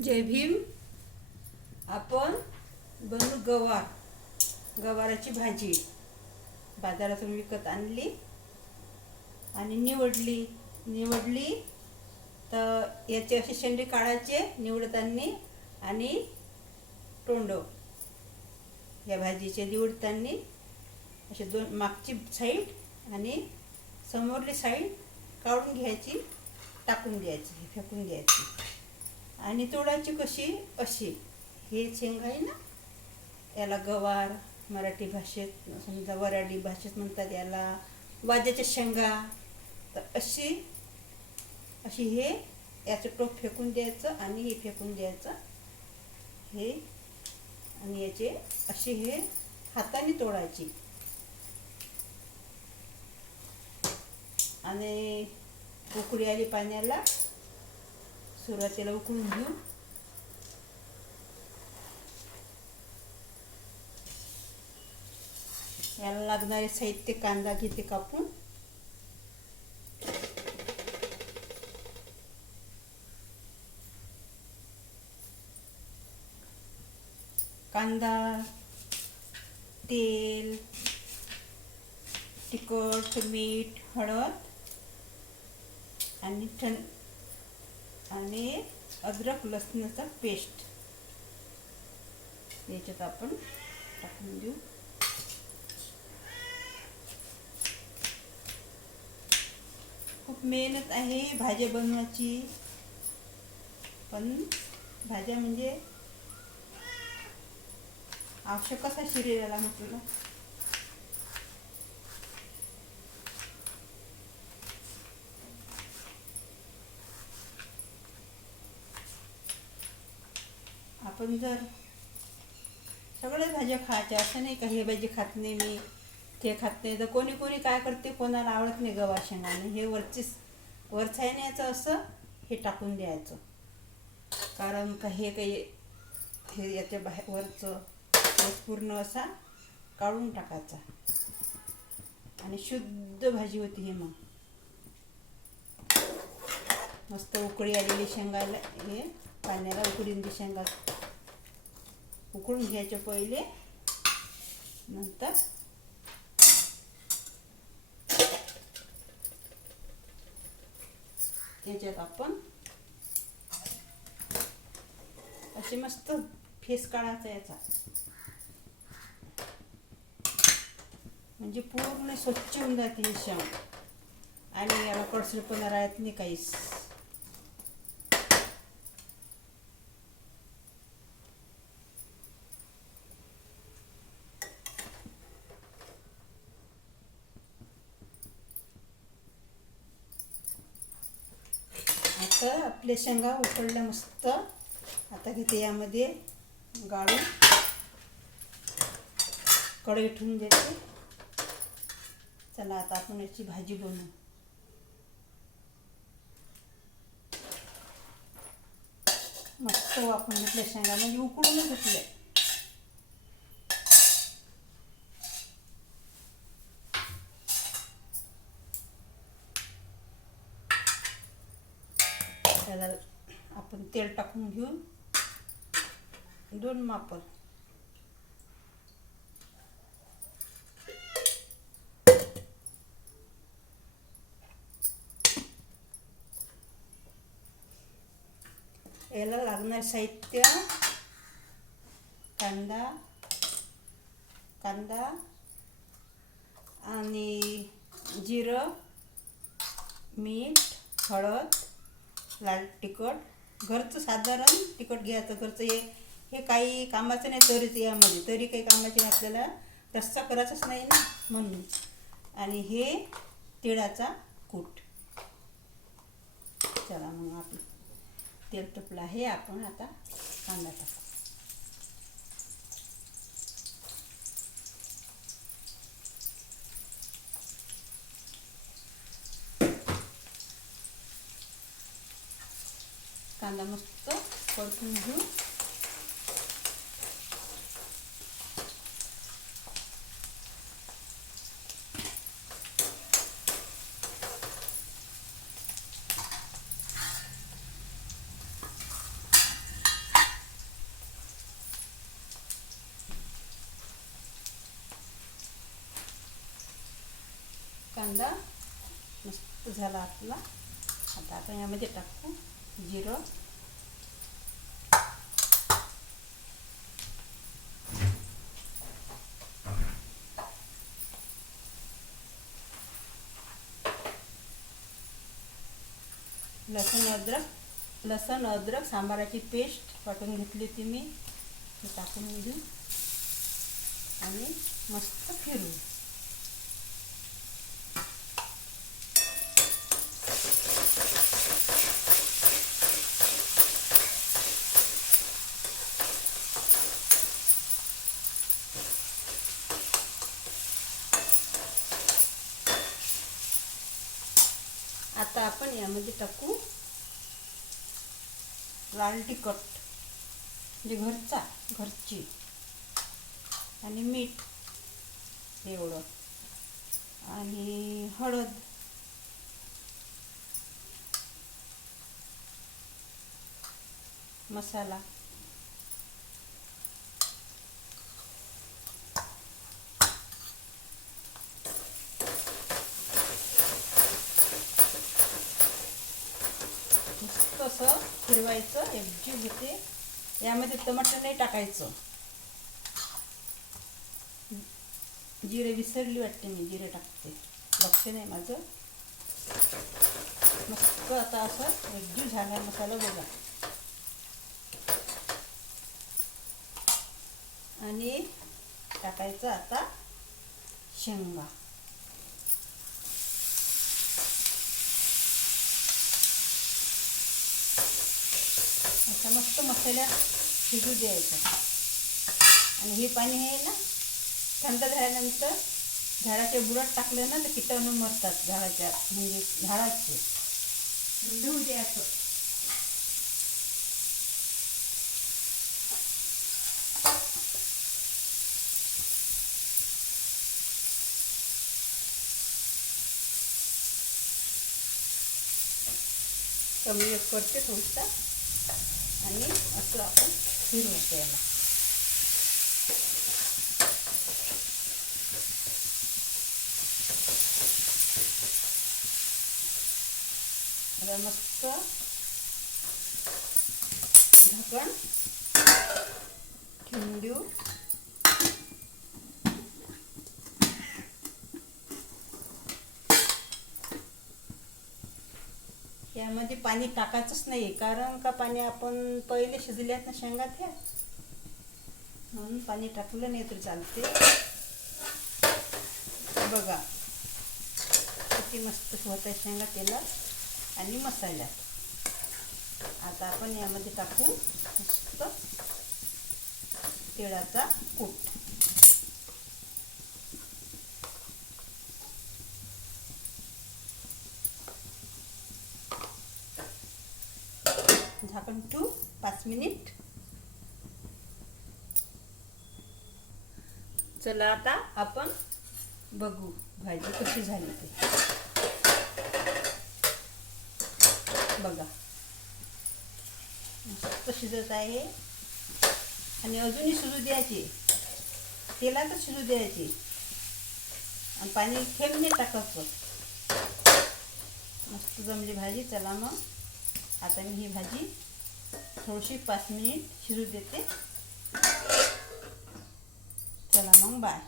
जय भीम. आपण बनवू गवाराची भाजी. बाजारातून विकत आणली आणि निवडली तर याचे असे शेंडे काढायचे निवडताना आणि तोंड या भाजीचे निवडताना असे दोन मागची साईड आणि समोरली साईड काढून घ्यायची, टाकून द्यायची, फेकून द्यायची आणि तोडायची कशी अशी. हे शेंगा आहे ना, याला गवार मराठी भाषेत, समजा वऱ्हाडी भाषेत म्हणतात याला वाज्याच्या शेंगा. तर अशी हे याचं टोप फेकून द्यायचं आणि हे फेकून द्यायचं हे, आणि याचे असे हे हाताने तोडायची आणि उकळी आली पाण्याला, सुरुवातीला उकळून घेऊ. याला लागणारे साहित्य: कांदा घेते कापून, कांदा, तेल, तिखट, मीठ, हळद आणि अद्रक लसणाचा पेस्ट याच्यात आपण टाकून देऊ. खूप मेहनत आहे भाज्या बनवायची, पण भाज्या म्हणजे आवश्यक असा शरीराला म्हटलं. आपण जर सगळ्याच भाज्या खायच्या असं नाही का हे भाजी खात नाही मी, ते खात नाही, तर कोणी काय करते, कोणाला आवडत नाही गवार शेंगाने, हे वरचं आहे ना याचं असं हे टाकून द्यायचं. कारण का हे याच्या वरचं पूर्ण असा काढून टाकायचा आणि शुद्ध भाजी होती. हे मग मस्त उकळी आलेली शेंगाला, हे पाण्याला उकळून शेंगा उकळून घ्यायचे पहिले, नंतर याच्यात आपण असे मस्त फेस काढायचा याचा, म्हणजे पूर्ण स्वच्छ होऊन जाते ही शेंग आणि याला कडसरपणा राहत नाही काहीच. आता आपल्या शेंगा उकळल्या मस्त. आता घेते यामध्ये गाळून कढई ठेवून देते. चला आता आपण याची भाजी बनवू. मस्त वापरून घेतल्या शेंगा, म्हणजे उकळूनच घेतल्या. त्याला आपण तेल टाकून घेऊन 2 माप याला लागणार साहित्य: कांदा आणि जिरं, मीठ, हळद, लाल तिखट, घरचं साधारण तिखट घ्यायचं. घरचं हे काही कामाचं नाही, तरी काही कामाचे नाही, आपल्याला रस्सा करायचाच नाही ना म्हणून. आणि हे तिळाचा कूट. चला मग आपलं तेल तपलं आहे, आपण आता कांदा टाकू. कांदा मस्त परतून घेऊ. कांदा मस्त झाला आपला. आता आपण यामध्ये टाकू जिरं, लसण अद्रक सांबाराची पेस्ट वाटून घेतली ती मी टाकून घेऊ आणि मस्त फिरवू. आता आपण यामध्ये टाकू लाल तिखट म्हणजे घरची आणि मीठ एवढं आणि हळद, मसाला मस्त असं फिरवायचं, एकजीव होते. यामध्ये टमाटर नाही टाकायचं. जिरे विसरली वाटते मी, जिरे टाकते, लक्ष नाही माझं. मस्त आता असं एकजीव झाला मसाला बघा. आणि टाकायचं आता शेंगा. आता मस्त मसाल्यात शिजू द्यायचं. आणि हे पाणी आहे ना, थंड झाल्यानंतर झाडाच्या बुडात टाकलं ना तर किटाणू मरतात झाडाच्या, म्हणजे झाडाचे धुवू द्यायचं. कमी करते थोडसा आणि असं आपण फिरवतो याला. आता मस्त झाकण ठेवून देऊ. यामध्ये पाणी टाकायचंच नाही, कारण का पाणी आपण पहिले शिजल्यात ना शेंगात ह्या, म्हणून पाणी टाकलं नाही तर चालते. बघा किती मस्त होत आहे शेंगा तेलात आणि मसाल्यात. आता आपण यामध्ये टाकू मस्त तिळाचा कूट. झाकण ठेवू 5 मिनिट. चला आता आपण बघू भाजी कशी झाली ते. बघा मस्त शिजत आहे आणि अजूनही शिजू द्यायची, तेलातच शिजू द्यायची आणि पाणी थेंब नाही टाकायचं. मस्त जमली भाजी. चला मग आता मी ही भाजी थोडीशी 5 मिनिट शिजू देते. चला मग बाय.